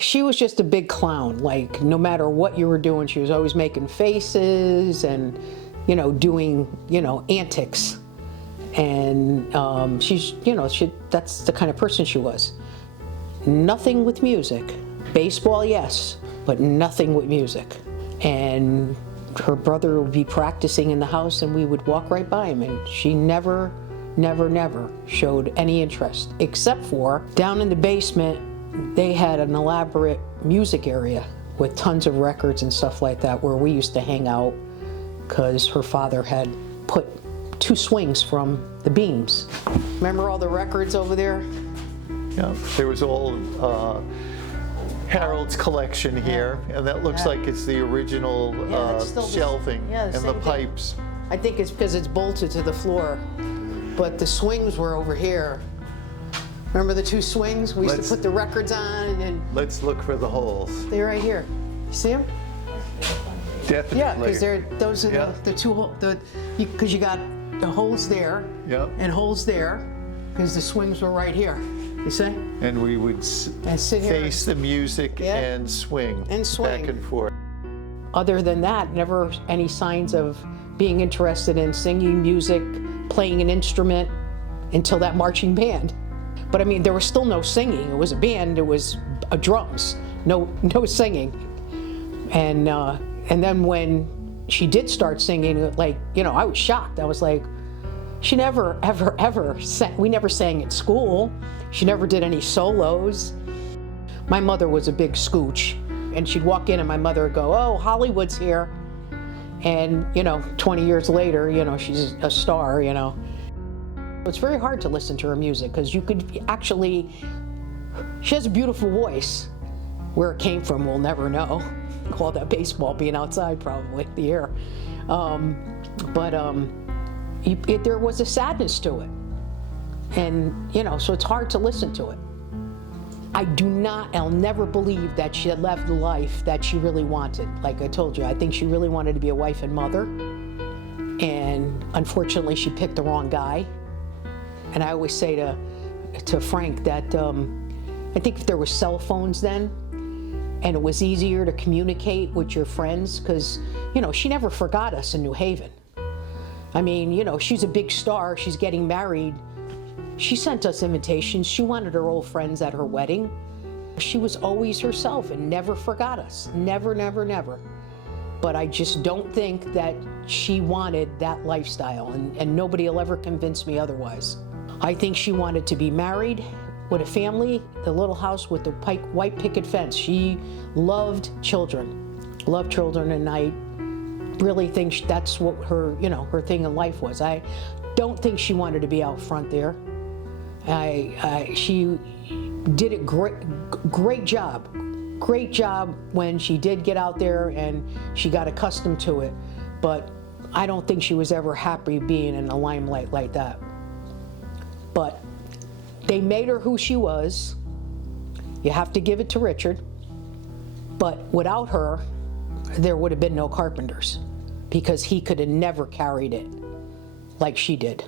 She was just a big clown. Like, no matter what you were doing, she was always making faces and, you know, doing, you know, antics. And she's, you know, that's the kind of person she was. Nothing with music. Baseball, yes, but nothing with music. And her brother would be practicing in the house and we would walk right by him, and she never showed any interest, except for down in the basement, they had an elaborate music area with tons of records and stuff like that where we used to hang out because her father had put 2 swings from the beams. Remember all the records over there? Yeah, there was all Harold's collection here, and that looks like it's the original shelving and the pipes. I think it's because it's bolted to the floor, but the swings were over here. Remember the 2 swings? We used to put the records on, and let's look for the holes. They're right here. You see them? Definitely. Yeah, because those are the 2 holes. Because you got the holes there and holes there, because the swings were right here. You see? And we would face the music and swing back and forth. Other than that, never any signs of being interested in singing, music, playing an instrument until that marching band. But I mean, there was still no singing. It was a band. It was drums. No singing. And then when she did start singing, like, you know, I was shocked. I was like, she never, ever sang. We never sang at school. She never did any solos. My mother was a big scooch, and she'd walk in and my mother would go, "Oh, Hollywood's here." And, you know, 20 years later, you know, she's a star, you know. It's very hard to listen to her music because you could actually, she has a beautiful voice. Where it came from, we'll never know. Call that baseball being outside, probably, the air. There was a sadness to it. And, you know, so it's hard to listen to it. I'll never believe that she had left the life that she really wanted. Like I told you, I think she really wanted to be a wife and mother. And unfortunately, she picked the wrong guy. And I always say to Frank that I think if there were cell phones then, and it was easier to communicate with your friends, because, you know, she never forgot us in New Haven. I mean, you know, she's a big star, she's getting married. She sent us invitations. She wanted her old friends at her wedding. She was always herself and never forgot us. Never. But I just don't think that she wanted that lifestyle, and nobody will ever convince me otherwise. I think she wanted to be married with a family, the little house with the white picket fence. She loved children, and I really think that's what her, you know, her thing in life was. I don't think she wanted to be out front there. She did a great job when she did get out there and she got accustomed to it, but I don't think she was ever happy being in the limelight like that. But they made her who she was. You have to give it to Richard. But without her, there would have been no Carpenters, because he could have never carried it like she did.